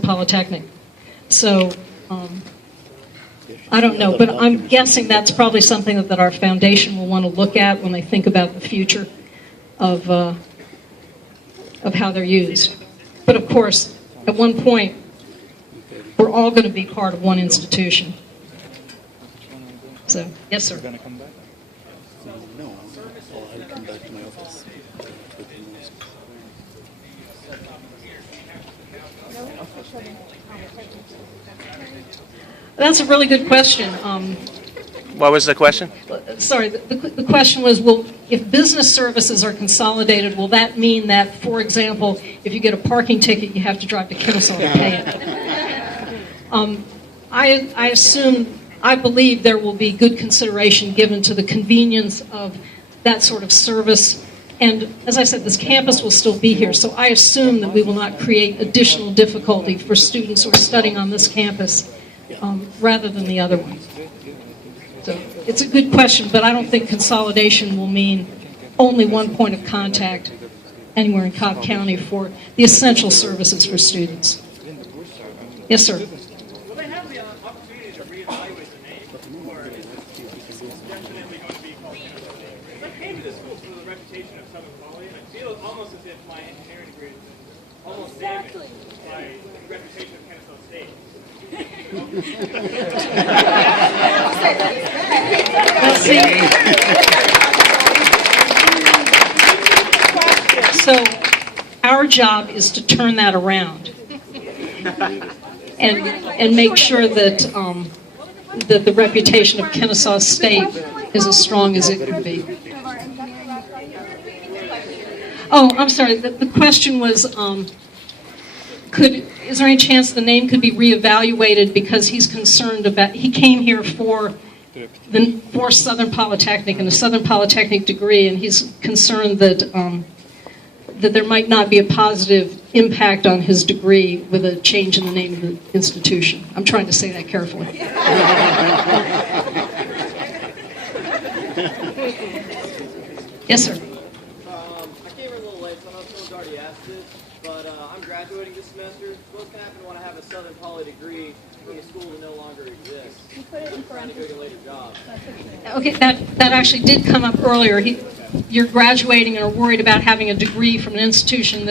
Southern Polytechnic. So I don't know, but I'm guessing that's probably something that our foundation will want to look at when they think about the future of how they're used. But of course, at one point, we're all going to be part of one institution. So, yes, sir. Going to come back? No, I'll come back to my office. That's a really good question. What was the question? Sorry, the question was, well, if business services are consolidated, will that mean that, for example, if you get a parking ticket, you have to drive to Kennesaw to pay it? I believe there will be good consideration given to the convenience of that sort of service. And as I said, this campus will still be here, so I assume that we will not create additional difficulty for students who are studying on this campus rather than the other one. So it's a good question, but I don't think consolidation will mean only one point of contact anywhere in Cobb County for the essential services for students. Yes, sir. Will they have the opportunity to reevaluate the name, or is it definitely going to be called Kennesaw? I came to this school for the reputation of Southern Poly, and I feel almost as if my engineering degree has been almost damaged by the reputation of Kennesaw State. So our job is to turn that around and make sure that that the reputation of Kennesaw State is as strong as it could be. Oh, I'm sorry. The question was, is there any chance the name could be reevaluated because he's concerned about, he came here for Southern Polytechnic and a Southern Polytechnic degree, and he's concerned that that there might not be a positive impact on his degree with a change in the name of the institution. I'm trying to say that carefully. Yes, sir. I came here a little late, so I know someone's already asked this, but I'm graduating this semester. What's going to happen when I have a Southern Poly degree when the school will no longer exist? I'm trying to go get a later job. Okay, that actually did come up earlier. You're graduating and are worried about having a degree from an institution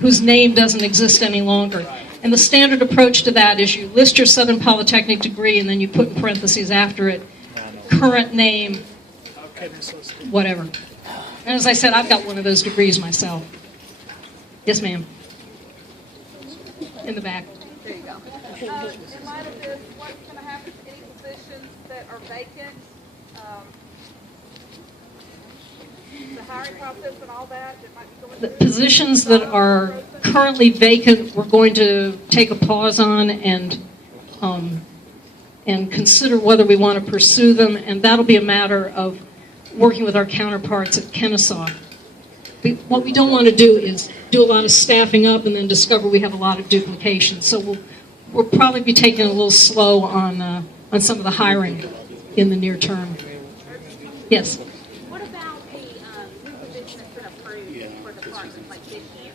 whose name doesn't exist any longer. And the standard approach to that is you list your Southern Polytechnic degree and then you put in parentheses after it, current name, whatever. And as I said, I've got one of those degrees myself. Yes, ma'am. In the back. There you go. In light of this, what's going to happen to any positions that are vacant? The hiring process and all that might be going The positions that are currently vacant, we're going to take a pause on and consider whether we want to pursue them, and that'll be a matter of working with our counterparts at Kennesaw. What we don't want to do is do a lot of staffing up and then discover we have a lot of duplication. So we'll probably be taking it a little slow on some of the hiring in the near term. Yes. What about the new position that's been approved for departments like this year?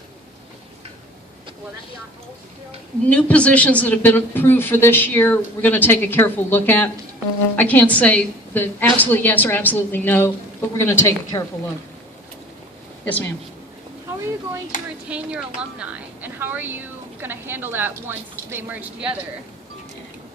Will that be on hold still? New positions that have been approved for this year, we're going to take a careful look at. I can't say that absolutely yes or absolutely no, but we're going to take a careful look. Yes, ma'am. How are you going to retain your alumni, and how are you going to handle that once they merge together?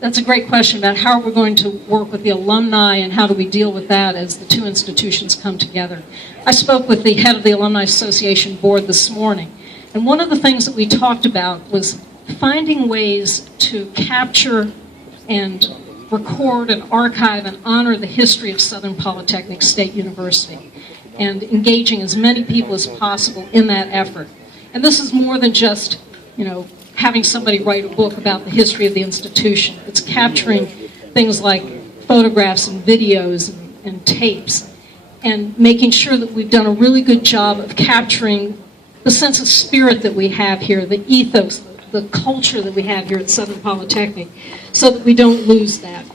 That's a great question about how we're going to work with the alumni and how do we deal with that as the two institutions come together. I spoke with the head of the Alumni Association board this morning, and one of the things that we talked about was finding ways to capture and record and archive and honor the history of Southern Polytechnic State University, and engaging as many people as possible in that effort. And this is more than just, having somebody write a book about the history of the institution. It's capturing things like photographs and videos and tapes, and making sure that we've done a really good job of capturing the sense of spirit that we have here, the ethos, the culture that we have here at Southern Polytechnic, so that we don't lose that.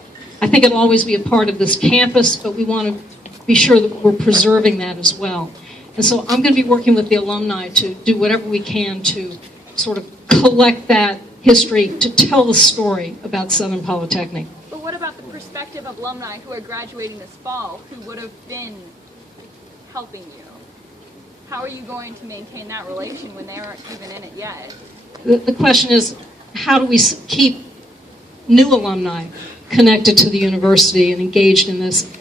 I think it'll always be a part of this campus, but we want to be sure that we're preserving that as well. And so I'm going to be working with the alumni to do whatever we can to sort of collect that history to tell the story about Southern Polytechnic. But what about the prospective alumni who are graduating this fall who would have been helping you? How are you going to maintain that relation when they aren't even in it yet? The question is, how do we keep new alumni connected to the university and engaged in this?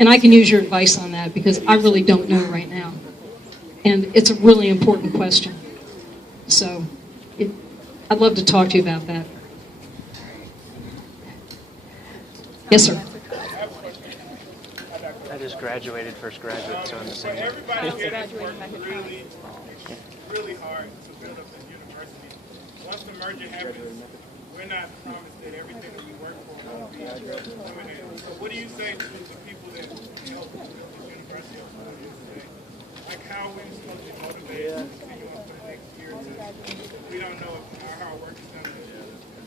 And I can use your advice on that because I really don't know right now. And it's a really important question. So I'd love to talk to you about that. Yes, sir. I just graduated, first graduate, so I'm the same way. Everybody's getting really hard to build up this university. Once the merger happens, we're not promised that everything that we work for will be eliminated. So what do you say to the people that help build this university up? What do you say? Like, how are we supposed to motivate to continue on for the next year or two? We don't know how our work is going to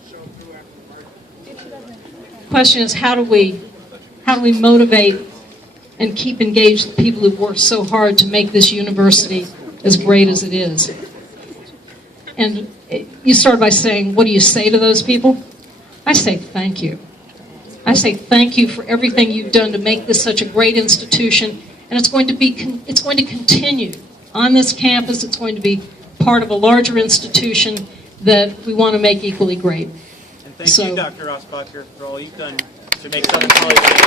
show through after the merger. The question is, how do we motivate and keep engaged the people who've worked so hard to make this university as great as it is? And you start by saying, what do you say to those people? I say thank you. I say thank you for everything you've done to make this such a great institution, and it's going to continue on this campus. It's going to be part of a larger institution that we want to make equally great. And thank you, Dr. Rossbacher, for all you've done to make Southern Polytechnic.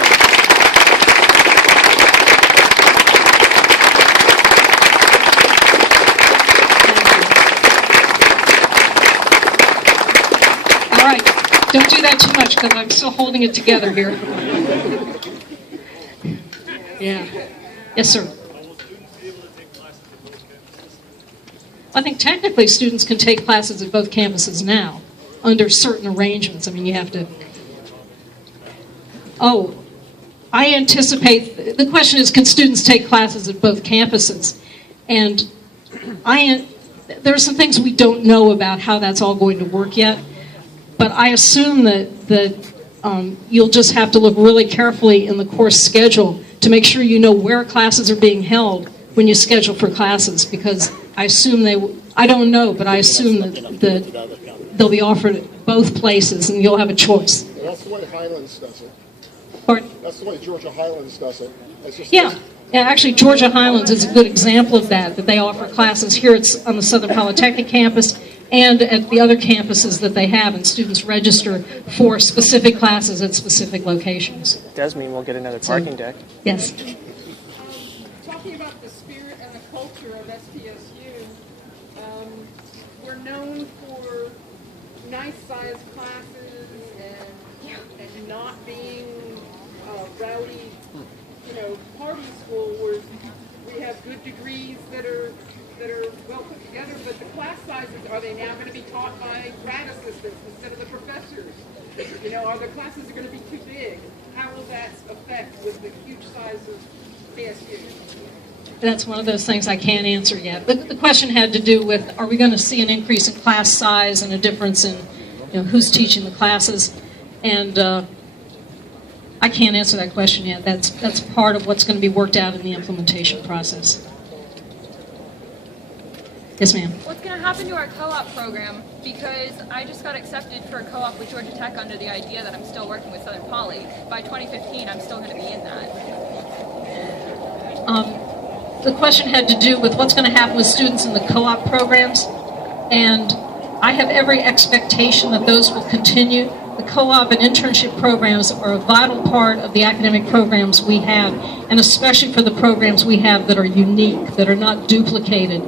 All right, don't do that too much because I'm still holding it together here. Yeah. Yes, sir. I think technically students can take classes at both campuses now under certain arrangements. I mean, you have to... Oh, I anticipate... The question is, can students take classes at both campuses? And there are some things we don't know about how that's all going to work yet. But I assume that you'll just have to look really carefully in the course schedule to make sure you know where classes are being held when you schedule for classes, because I assume I don't know, but I assume that they'll be offered at both places and you'll have a choice. That's the way Highlands does it. Pardon? That's the way Georgia Highlands does it. Yeah, actually Georgia Highlands is a good example of that they offer classes here on the Southern Polytechnic campus and at the other campuses that they have, and students register for specific classes at specific locations. It does mean we'll get another parking deck. Yes. Talking about the spirit and the culture of SPSU, we're known for nice-sized classes and not being rowdy, party school where we have good degrees that are well put together, but the class sizes, are they now going to be taught by grad assistants instead of the professors? Are the classes going to be too big? How will that affect with the huge size of KSU? That's one of those things I can't answer yet. But the question had to do with, are we going to see an increase in class size and a difference in who's teaching the classes? And I can't answer that question yet. That's part of what's going to be worked out in the implementation process. Yes, ma'am. What's going to happen to our co-op program? Because I just got accepted for a co-op with Georgia Tech under the idea that I'm still working with Southern Poly. By 2015, I'm still going to be in that. The question had to do with what's going to happen with students in the co-op programs, and I have every expectation that those will continue. The co-op and internship programs are a vital part of the academic programs we have, and especially for the programs we have that are unique, that are not duplicated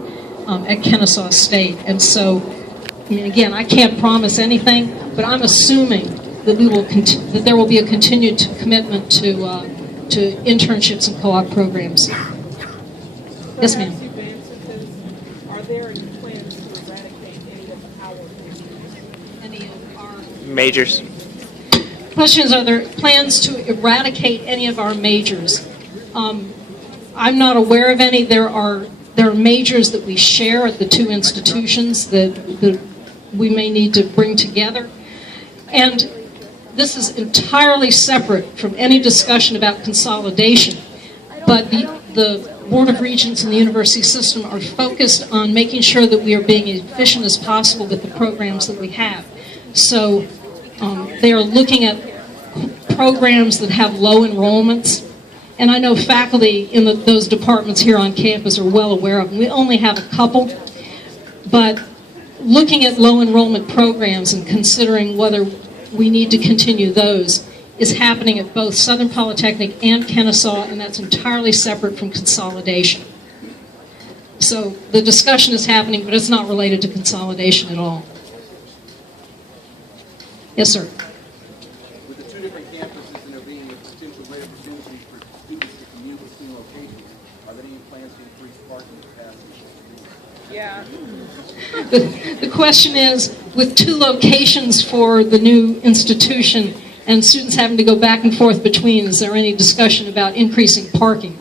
at Kennesaw State. And so, again, I can't promise anything, but I'm assuming that that there will be a continued commitment to internships and co-op programs. Yes, ma'am. Are there any plans to eradicate any of our Majors. Question is, are there plans to eradicate any of our majors? I'm not aware of any. There are majors that we share at the two institutions that we may need to bring together. And this is entirely separate from any discussion about consolidation. But the Board of Regents and the university system are focused on making sure that we are being as efficient as possible with the programs that we have. So they are looking at programs that have low enrollments. And I know faculty in those departments here on campus are well aware of them. We only have a couple, but looking at low enrollment programs and considering whether we need to continue those is happening at both Southern Polytechnic and Kennesaw, and that's entirely separate from consolidation. So the discussion is happening, but it's not related to consolidation at all. Yes, sir. With the two different campuses and there being a potential greater opportunity for students to commute between locations, are there any plans to increase parking capacity? Yeah. The question is, with two locations for the new institution and students having to go back and forth between, is there any discussion about increasing parking?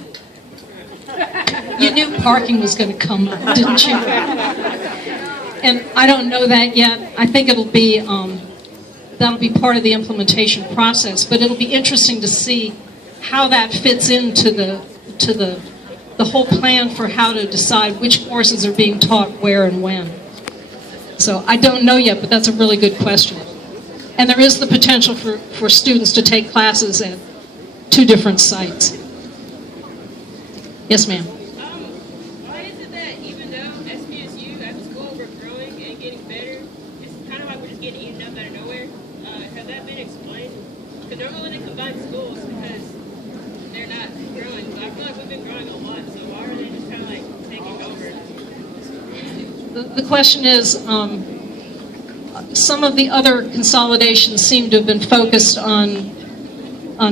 You knew parking was going to come up, didn't you? And I don't know that yet. I think it'll be that'll be part of the implementation process, but it'll be interesting to see how that fits into the whole plan for how to decide which courses are being taught where and when. So I don't know yet, but that's a really good question. And there is the potential for students to take classes at two different sites. Yes, ma'am. Why is it that even though SPSU as a school we're growing and getting better, it's kind of like we're just getting eaten up out of nowhere? Has that been explained? Because normally when they combine schools, because they're not growing. But I feel like we've been growing a lot, so why are they just kind of like taking over? The question is, some of the other consolidations seem to have been focused on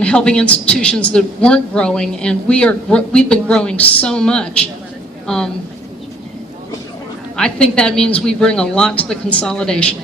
helping institutions that weren't growing, and we've been growing so much. I think that means we bring a lot to the consolidation.